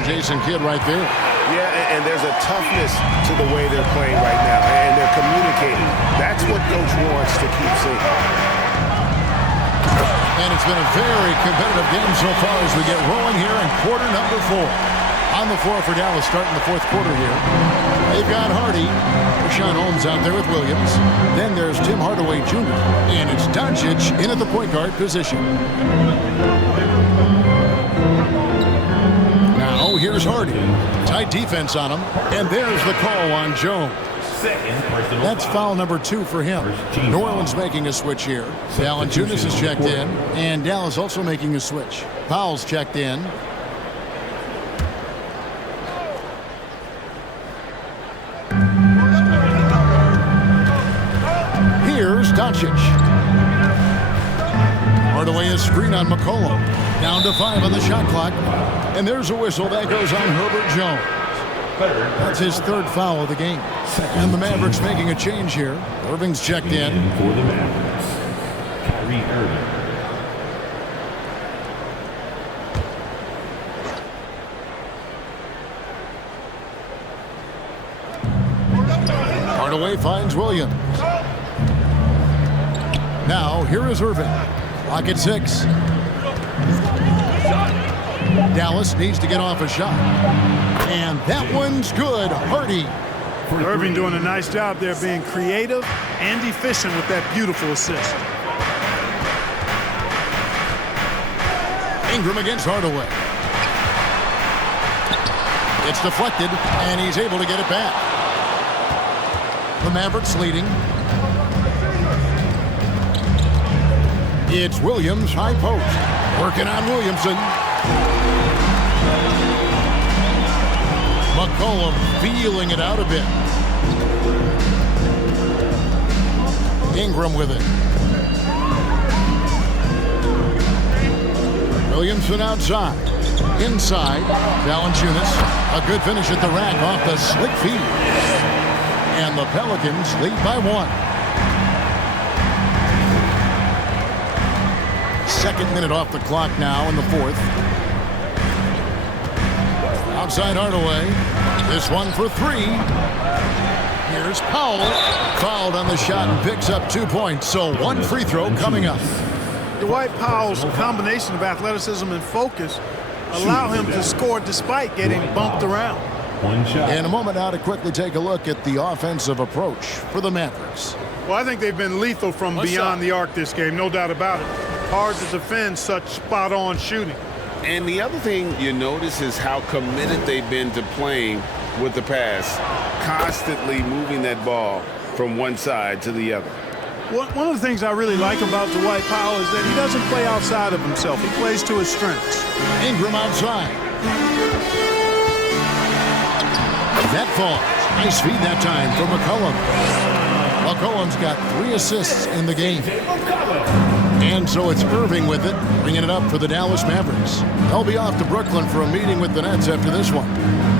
from Jason Kidd right there. Yeah, and there's a toughness to the way they're playing right now, and they're communicating. That's what Coach wants to keep seeing. And it's been a very competitive game so far as we get rolling here in quarter number 4. On the floor for Dallas starting the fourth quarter here. They've got Hardy, Rashawn Holmes out there with Williams. Then there's Tim Hardaway Jr. And it's Doncic in at the point guard position. Now here's Hardy. Tight defense on him. And there's the call on Jones. That's foul number 2 for him. New Orleans making a switch here. Valanciunas is checked in. And Dallas also making a switch. Powell's checked in. Here's Doncic. Hardaway is screen on McCollum. Down to 5 on the shot clock. And there's a whistle that goes on Herbert Jones. That's his 3rd foul of the game. And the Mavericks making a change here. Irving's checked in. For the Mavericks, Kyrie Irving. Hardaway finds Williams. Now, here is Irving. Clock at 6. Dallas needs to get off a shot. And that one's good. Hardy. Irving doing a nice job there being creative and efficient with that beautiful assist. Ingram against Hardaway. It's deflected, and he's able to get it back. The Mavericks leading. It's Williams, high post. Working on Williamson. McCollum feeling it out a bit. Ingram with it. Williamson outside. Inside. Valanciunas. A good finish at the rack off the slick feed. And the Pelicans lead by 1. Second minute off the clock now in the 4th. Outside Hardaway. This one for 3. Here's Powell. Fouled on the shot and picks up 2 points. So 1 free throw coming up. Dwight Powell's combination of athleticism and focus allow him to score despite getting bumped around. 1 shot. In a moment now to quickly take a look at the offensive approach for the Mavericks. Well, I think they've been lethal from beyond the arc this game, no doubt about it. Hard to defend such spot-on shooting. And the other thing you notice is how committed they've been to playing with the pass, constantly moving that ball from one side to the other. One of the things I really like about Dwight Powell is that he doesn't play outside of himself. He plays to his strengths. Ingram outside. That falls. Nice feed that time for McCollum. McCollum's got 3 assists in the game. And so it's Irving with it, bringing it up for the Dallas Mavericks. They'll be off to Brooklyn for a meeting with the Nets after this one.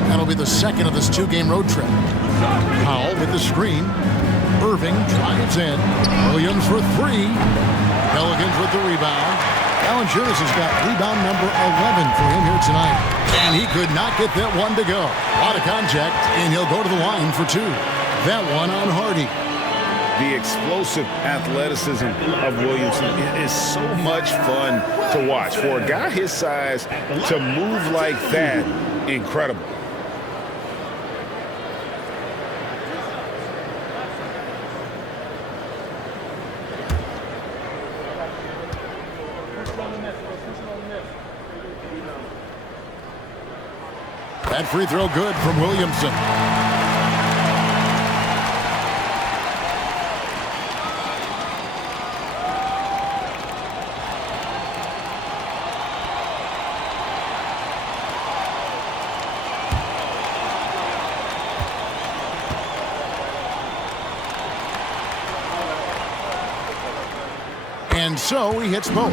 That'll be the second of this 2-game road trip. Powell with the screen. Irving drives in. Williams for 3. Pelicans with the rebound. Valanciunas has got rebound number 11 for him here tonight. And he could not get that one to go. A lot of contact, and he'll go to the line for 2. That one on Hardy. The explosive athleticism of Williamson is so much fun to watch. For a guy his size to move like that, incredible. That free throw good from Williamson. And so he hits both.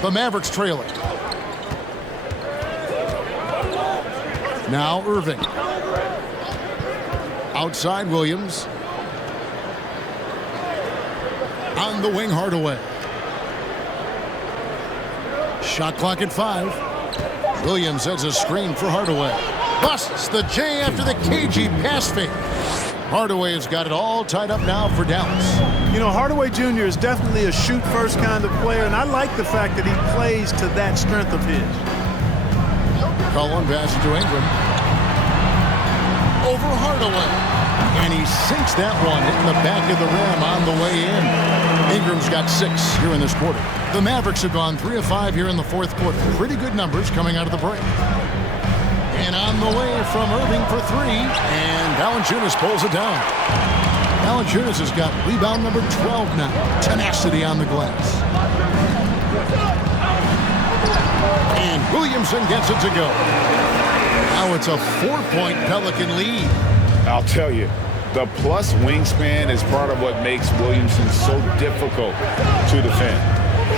The Mavericks trail it. Now Irving. Outside Williams. On the wing Hardaway. Shot clock at 5. Williams has a screen for Hardaway. Busts the J after the cagey pass fake. Hardaway has got it all tied up now for Dallas. You know, Hardaway Jr. is definitely a shoot-first kind of player, and I like the fact that he plays to that strength of his. Cullen passes to Ingram. Over Hardaway. And he sinks that one, hitting the back of the rim on the way in. Ingram's got 6 here in this quarter. The Mavericks have gone 3 of 5 here in the fourth quarter. Pretty good numbers coming out of the break. And on the way from Irving for 3. And Valanciunas pulls it down. Valanciunas has got rebound number 12 now. Tenacity on the glass. And Williamson gets it to go. Now it's a 4-point Pelican lead. I'll tell you, the plus wingspan is part of what makes Williamson so difficult to defend.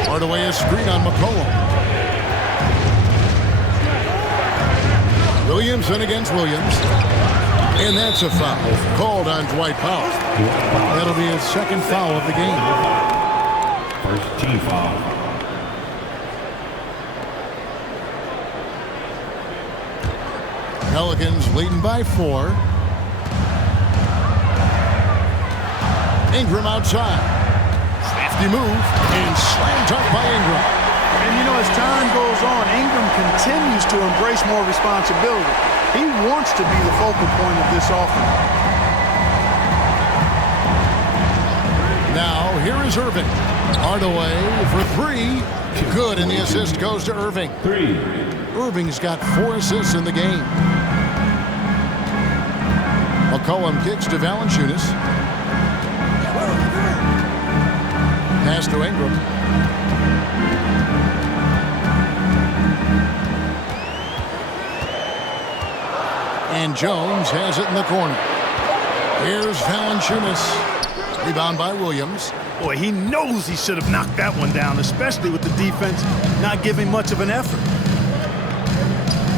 Hardaway a screen on McCollum. Williamson against Williams. And that's a foul called on Dwight Powell. That'll be his second foul of the game. First team foul. Pelicans leading by 4. Ingram outside. Safety move and slam dunk by Ingram. And you know, as time goes on, Ingram continues to embrace more responsibility. He wants to be the focal point of this offense. Now, here is Irving. Hardaway for 3. Good, and the assist goes to Irving. 3. Irving's got 4 assists in the game. McCollum kicks to Valanciunas. Pass to Ingram. And Jones has it in the corner. Here's Valanciunas. Rebound by Williams. Boy, he knows he should have knocked that one down, especially with the defense not giving much of an effort.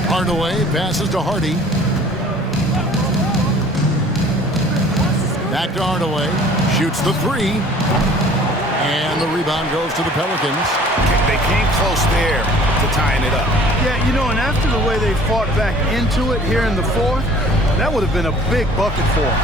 Hardaway passes to Hardy. Back to Hardaway. Shoots the 3. And the rebound goes to the Pelicans. They came close there to tying it up. Yeah, you know, and after the way they fought back into it here in the fourth, that would have been a big bucket for them.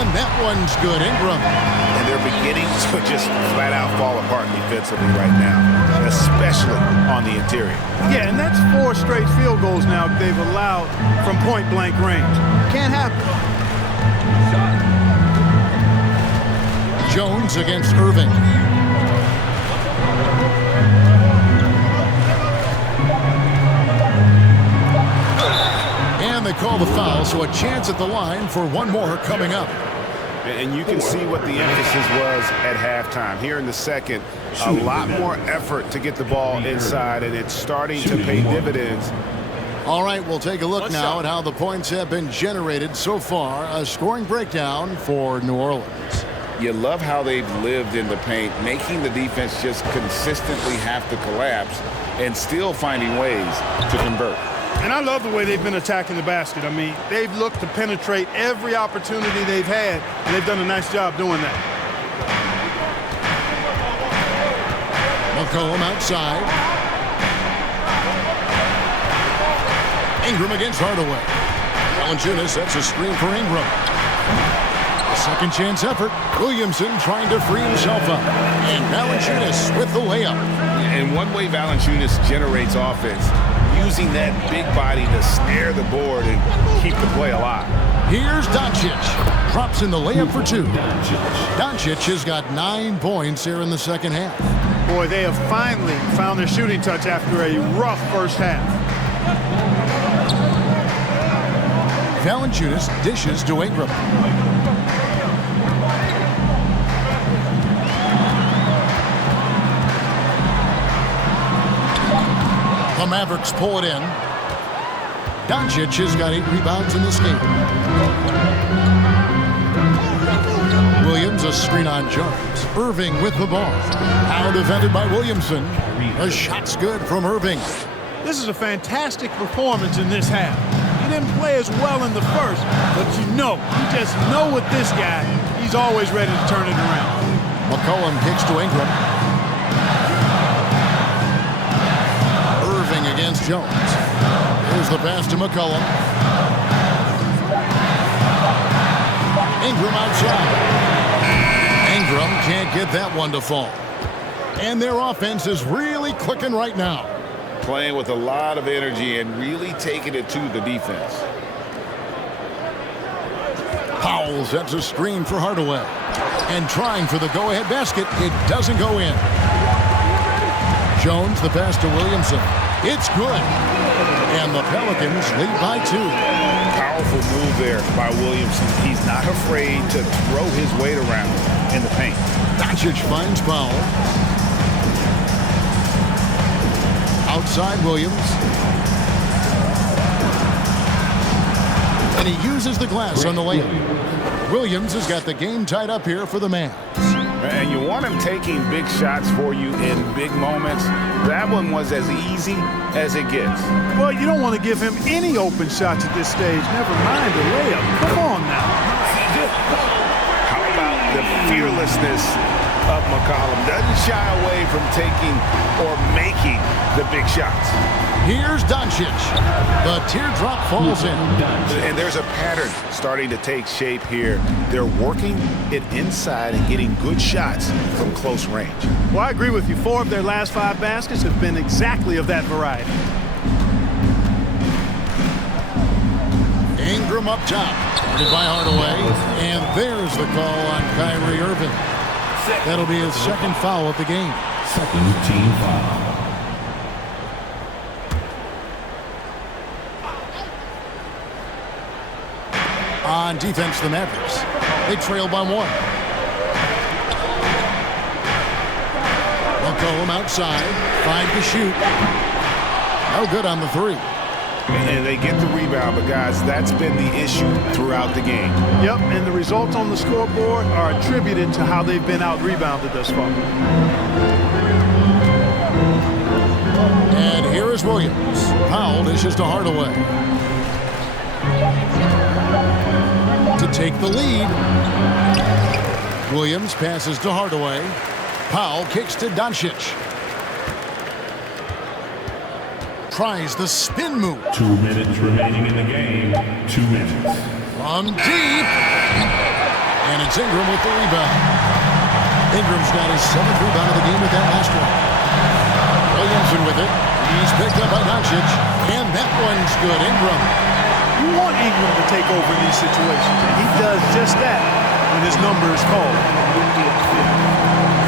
And that one's good. Ingram. And they're beginning to just flat out fall apart defensively right now, especially on the interior. Yeah, and that's 4 straight field goals now they've allowed from point-blank range. Can't happen. Jones against Irving. And they call the foul, so a chance at the line for one more coming up. And you can see what the emphasis was at halftime. Here in the second, a lot more effort to get the ball inside, and it's starting to pay dividends. All right, we'll take a look now at how the points have been generated so far. A scoring breakdown for New Orleans. You love how they've lived in the paint, making the defense just consistently have to collapse and still finding ways to convert. And I love the way they've been attacking the basket. I mean, they've looked to penetrate every opportunity they've had, and they've done a nice job doing that. McCollum outside. Ingram against Hardaway. Valanciunas sets a screen for Ingram. Second chance effort. Williamson trying to free himself up. And Valanciunas with the layup. And one way Valanciunas generates offense, using that big body to snare the board and keep the play alive. Here's Doncic. Drops in the layup for 2. Doncic has got 9 points here in the second half. Boy, they have finally found their shooting touch after a rough first half. Valanciunas dishes to Ingram. The Mavericks pull it in. Doncic has got 8 rebounds in this game. Williams a screen on Jones. Irving with the ball. Now defended by Williamson. A shot's good from Irving. This is a fantastic performance in this half. He didn't play as well in the first, but you just know with this guy, he's always ready to turn it around. McCollum kicks to Ingram. Jones. Here's the pass to McCollum. Ingram outside. Ingram can't get that one to fall. And their offense is really clicking right now. Playing with a lot of energy and really taking it to the defense. Powell sets a screen for Hardaway. And trying for the go-ahead basket. It doesn't go in. Jones, the pass to Williamson. It's good. And the Pelicans lead by 2. Powerful move there by Williamson. He's not afraid to throw his weight around in the paint. Doncic finds Powell. Outside Williams. And he uses the glass on the layup. Williams has got the game tied up here for the Mavs. And you want him taking big shots for you in big moments. That one was as easy as it gets. Well, you don't want to give him any open shots at this stage. Never mind the layup. Come on now. How about the fearlessness of McCollum? Doesn't shy away from taking or making the big shots. Here's Doncic. The teardrop falls in. And there's a pattern starting to take shape here. They're working it inside and getting good shots from close range. Well, I agree with you. 4 of their last 5 baskets have been exactly of that variety. Ingram up top. Guarded by Hardaway. And there's the call on Kyrie Irving. That'll be his second foul of the game. Second team foul. On defense, the Mavericks. They trail by 1. McCollum outside. 5 to shoot. No good on the 3. And they get the rebound, but guys, that's been the issue throughout the game. Yep, and the results on the scoreboard are attributed to how they've been out-rebounded thus far. And here is Williams. Powell dishes to Hardaway. To take the lead. Williams passes to Hardaway. Powell kicks to Doncic. Tries the spin move. 2 minutes remaining in the game. 2 minutes. From deep. And it's Ingram with the rebound. Ingram's got his 7th rebound of the game with that last one. Williamson with it. He's picked up by Doncic. And that one's good. Ingram. You want Ingram to take over these situations, and he does just that when his number is called.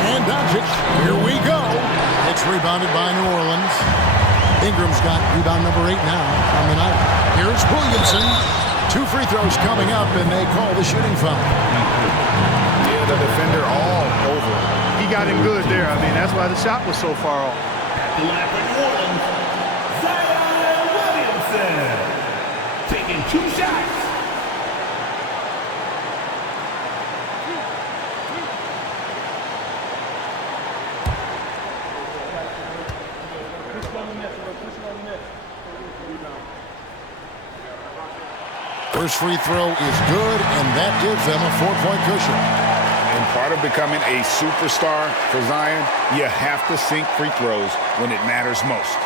And Doncic, here we go. It's rebounded by New Orleans. Ingram's got rebound number 8 now on the night. Here's Williamson. 2 free throws coming up, and they call the shooting foul. Yeah, the defender all over. He got him good there. I mean, that's why the shot was so far off. Taking 2 shots. First free throw is good, and that gives them a 4-point cushion. And part of becoming a superstar for Zion, you have to sink free throws when it matters most.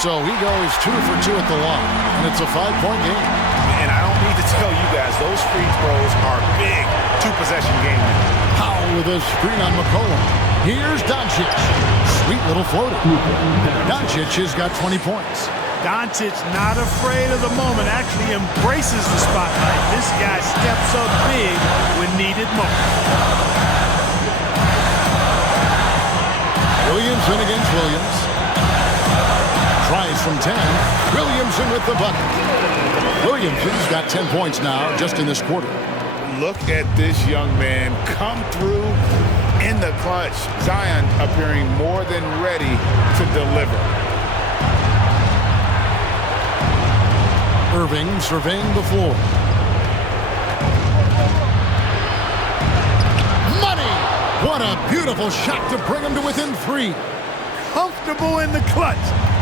So he goes 2 for 2 at the line, and it's a 5-point game. And I don't need to tell you guys, those free throws are big 2-possession game. Powell with a screen on McCollum. Here's Doncic. Sweet little floater. Doncic has got 20 points. Doncic not afraid of the moment, actually embraces the spotlight. This guy steps up big when needed most. Williamson against Williams. Tries from 10. Williamson with the bucket. Williamson's got 10 points now just in this quarter. Look at this young man come through in the clutch. Zion appearing more than ready to deliver. Irving surveying the floor. Money! What a beautiful shot to bring him to within 3. Comfortable in the clutch.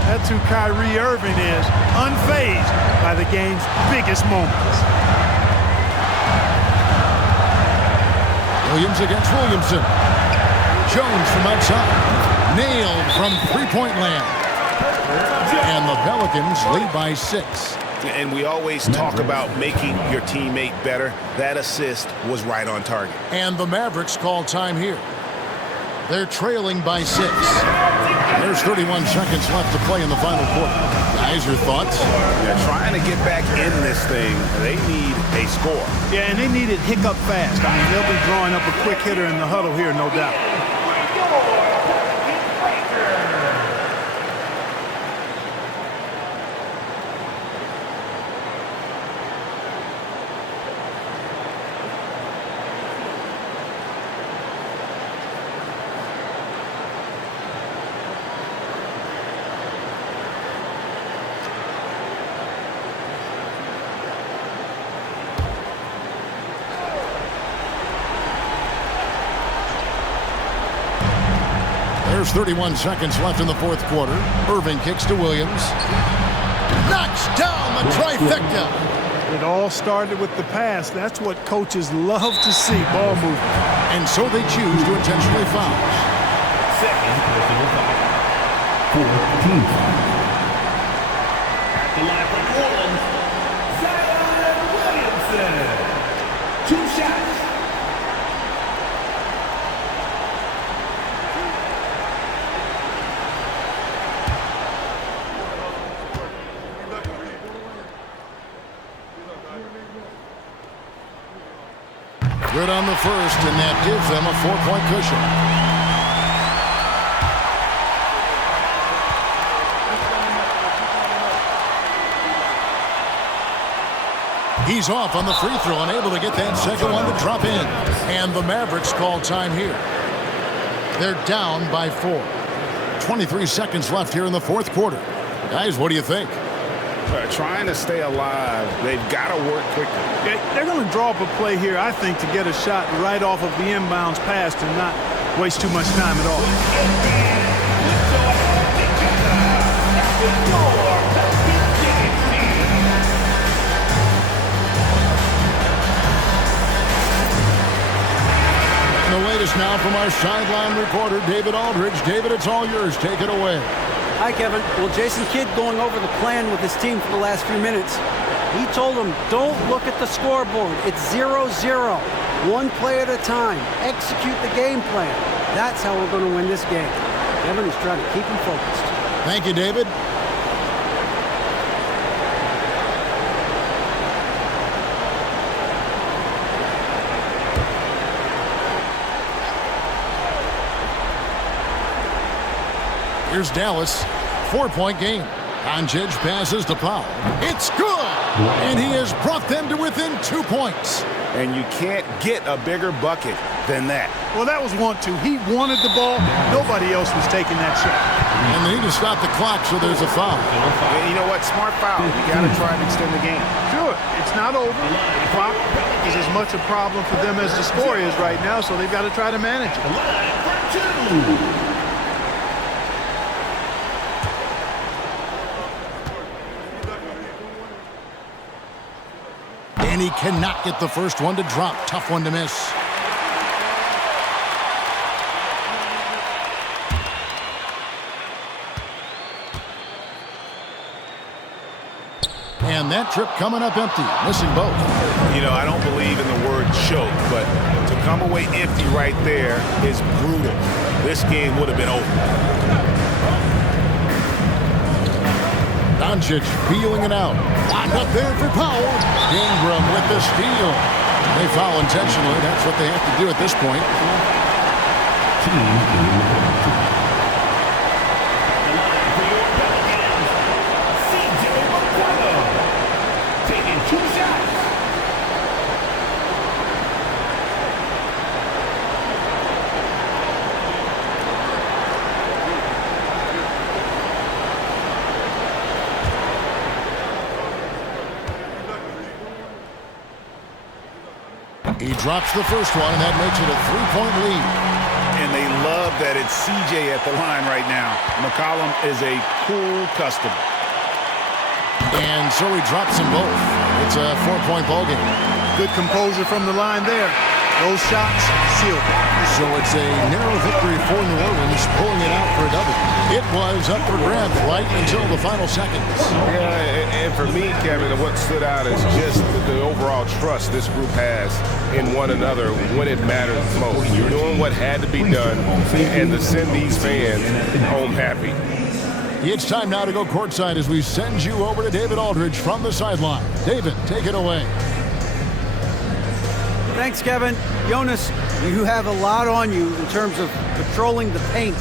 That's who Kyrie Irving is, unfazed by the game's biggest moments. Williams against Williamson. Jones from outside. Nailed from three-point land. And the Pelicans lead by 6. And we always talk about making your teammate better. That assist was right on target. And the Mavericks call time here. They're trailing by 6. There's 31 seconds left to play in the final quarter. Guys, your thoughts? They're trying to get back in this thing. They need a score. Yeah, and they need it hiccup fast. I mean, they'll be drawing up a quick hitter in the huddle here, no doubt. There's 31 seconds left in the fourth quarter. Irving kicks to Williams. Knocks down the trifecta. It all started with the pass. That's what coaches love to see, ball movement. And so they choose to intentionally foul. Second personal foul. 4 team foul. At the line for Zion Williamson. 2 shots. Good on the first, and that gives them a 4-point cushion. He's off on the free throw, unable to get that second one to drop in. And the Mavericks call time here. They're down by 4. 23 seconds left here in the fourth quarter. Guys, what do you think? Trying to stay alive. They've got to work quickly. They're going to draw up a play here, I think, to get a shot right off of the inbounds pass and not waste too much time at all. And the latest now from our sideline reporter, David Aldridge. David, it's all yours. Take it away. Hi, Kevin. Well, Jason Kidd going over the plan with his team for the last few minutes. He told them, don't look at the scoreboard. It's 0-0. One play at a time. Execute the game plan. That's how we're going to win this game. Kevin is trying to keep him focused. Thank you, David. Here's Dallas. 4-point game. Doncic passes to Powell. It's good! And he has brought them to within 2 points. And you can't get a bigger bucket than that. Well, that was 1-2. He wanted the ball. Nobody else was taking that shot. And they need to stop the clock, so there's a foul. You know what? Smart foul. You got to try and extend the game. Sure, it's not over. The clock is as much a problem for them as the score is right now, so they've got to try to manage it. And he cannot get the first one to drop. Tough one to miss. And that trip coming up empty, missing both. You know, I don't believe in the word choke, but to come away empty right there is brutal. This game would have been over. Doncic feeling it out. Locked up there for Powell. Ingram with the steal. They foul intentionally. That's what they have to do at this point. Taking 2 shots. He drops the first one, and that makes it a 3-point lead. And they love that it's CJ at the line right now. McCollum is a cool customer. And so he drops them both. It's a 4-point ball game. Good composure from the line there. Those shots sealed. So it's a narrow victory for New Orleans, pulling it out for a double. It was up for grabs right until the final seconds. Yeah, and for me, Kevin, what stood out is just the overall trust this group has in one another when it matters most. You're doing what had to be done, and to send these fans home happy. It's time now to go courtside as we send you over to David Aldridge from the sideline. David, take it away. Thanks, Kevin. Jonas, you have a lot on you in terms of patrolling the paint.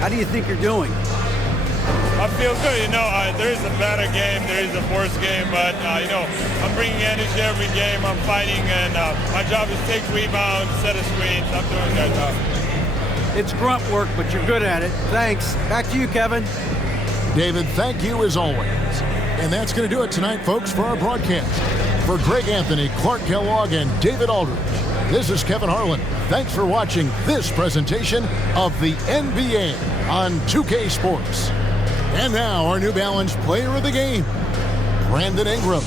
How do you think you're doing? I feel good. There is a better game, there is a worse game, but, I'm bringing energy every game. I'm fighting, and my job is to take rebounds, set a screens. I'm doing that job. It's grunt work, but you're good at it. Thanks. Back to you, Kevin. David, thank you as always. And that's going to do it tonight, folks, for our broadcast. For Greg Anthony, Clark Kellogg, and David Aldridge, this is Kevin Harlan. Thanks for watching this presentation of the NBA on 2K Sports. And now, our New Balance Player of the Game, Brandon Ingram.